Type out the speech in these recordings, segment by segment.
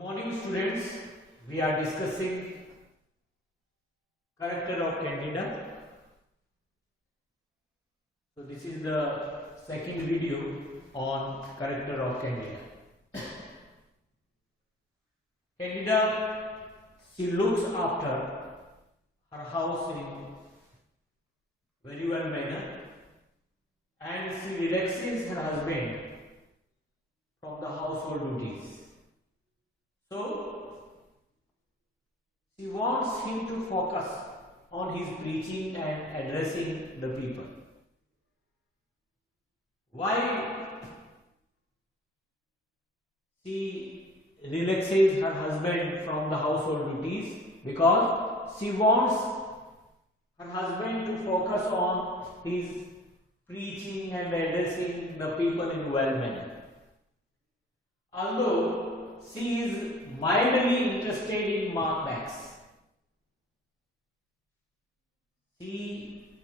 morning, students. We are discussing character of Candida. So this is the second video on character of Candida. Candida, she looks after her house in very well manner, and she relaxes her husband from the household duties. So she wants him to focus on his preaching and addressing the people. Why she relaxes her husband from the household duties? Because she wants her husband to focus on his preaching and addressing the people in well manner. Although she is mildly interested in markbacks, she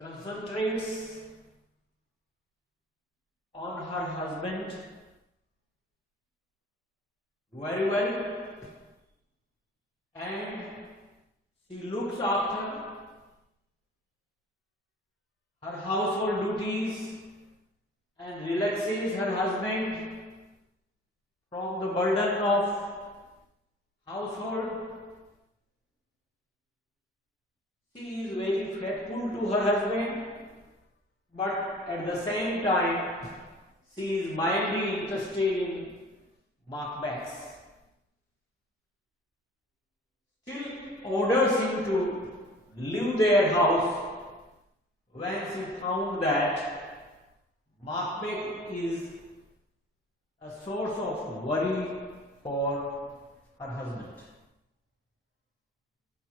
concentrates on her husband very well, and she looks after her household duties and relaxes her husband from the burden of household. She is very faithful to her husband, but at the same time she is mildly interested in markbacks. Still orders him to leave their house when she found that markback is a source of worry for her husband.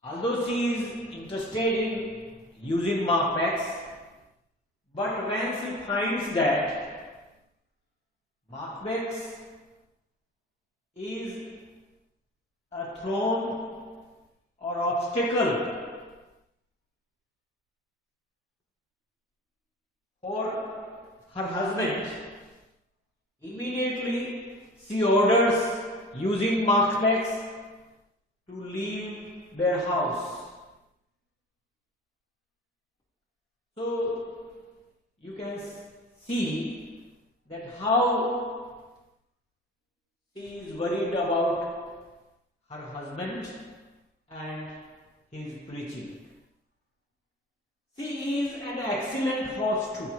Although she is interested in using markbacks, but when she finds that markbacks is a thorn or obstacle for her husband, immediately she orders using markbacks to leave their house. So you can see that how she is worried about her husband and his preaching. She is an excellent host too.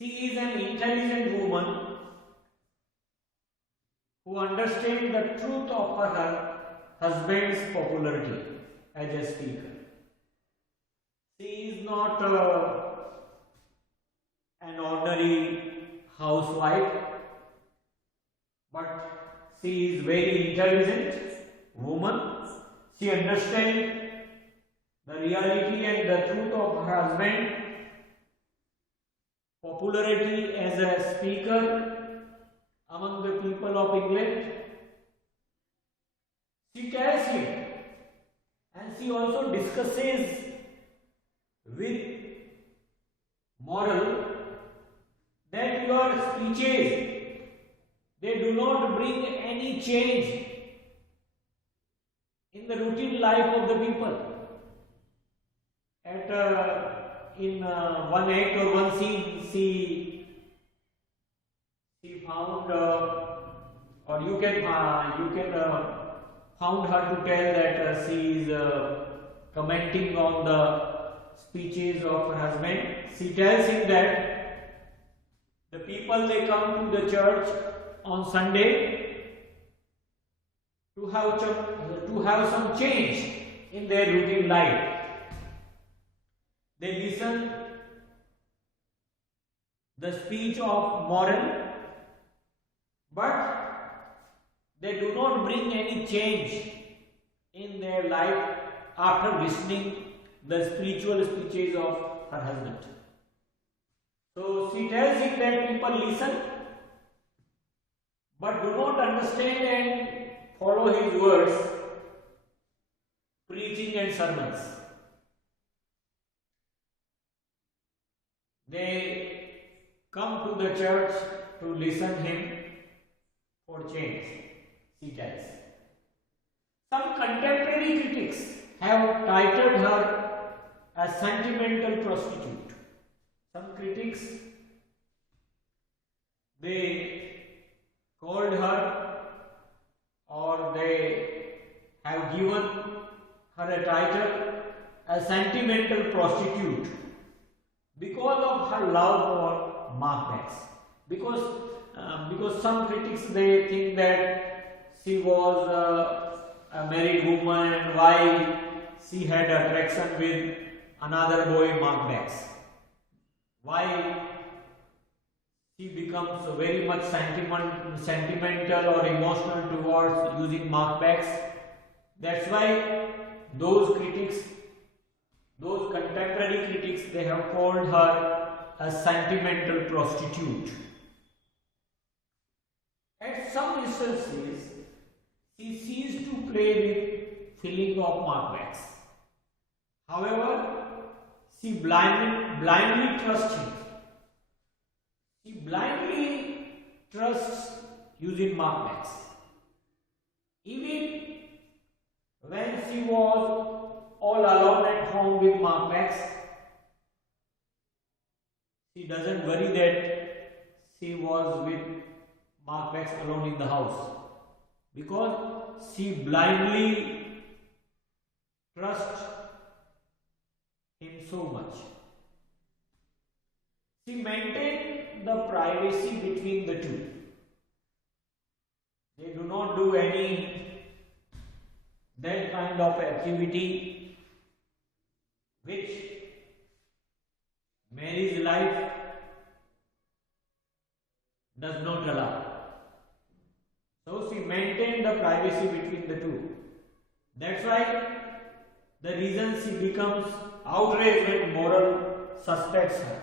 She is an intelligent woman who understands the truth of her husband's popularity as a speaker. She is not an ordinary housewife, but she is very intelligent woman. She understands the reality and the truth of her husband's popularity as a speaker among the people of England. She tells him, and she also discusses with moral, that your speeches, they do not bring any change in the routine life of the people. In one act or one scene, she found, or you can found her to tell that she is commenting on the speeches of her husband. She tells him that the people, they come to the church on Sunday to have some change in their routine life. They listen the speech of moral, but they do not bring any change in their life after listening the spiritual speeches of her husband. So she tells him that people listen but do not understand and follow his words, preaching and sermons. They come to the church to listen him for change, she tells. Some contemporary critics have titled her a sentimental prostitute. Some critics, they called her, or they have given her a title, a sentimental prostitute, because of her love for markbacks. Because some critics, they think that she was a married woman, and why she had attraction with another boy, markbacks. Why she becomes very much sentimental or emotional towards using markbacks. That's why those critics, those contemporary critics, they have called her a sentimental prostitute. At some instances, she ceased to play with feeling of markbacks. However, she blindly trusts him. She blindly trusts using markbacks. Even when she was all alone at home with markbacks, she doesn't worry that she was with markbacks alone in the house, because she blindly trusts him so much. She maintained the privacy between the two. They do not do any that kind of activity which marriage life does not allow. So she maintained the privacy between the two. That's why the reason she becomes outraged when moral suspects her,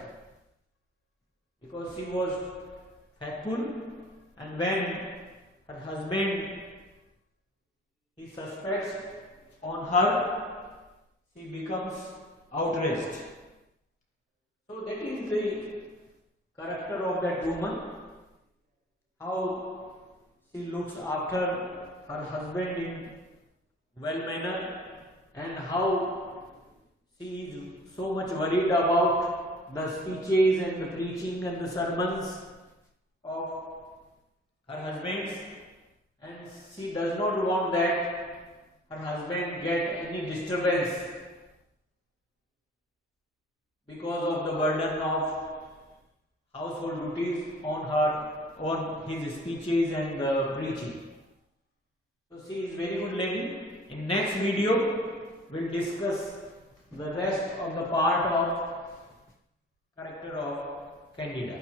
because she was faithful, and when her husband, he suspects on her, she becomes outraged. So that is the character of that woman, how she looks after her husband in well manner, and how she is so much worried about the speeches and the preaching and the sermons of her husband, and she does not want that her husband get any disturbance because of the burden of household duties on his speeches and the preaching. So she is very good lady. In next video, we'll discuss the rest of the part of character of Candida.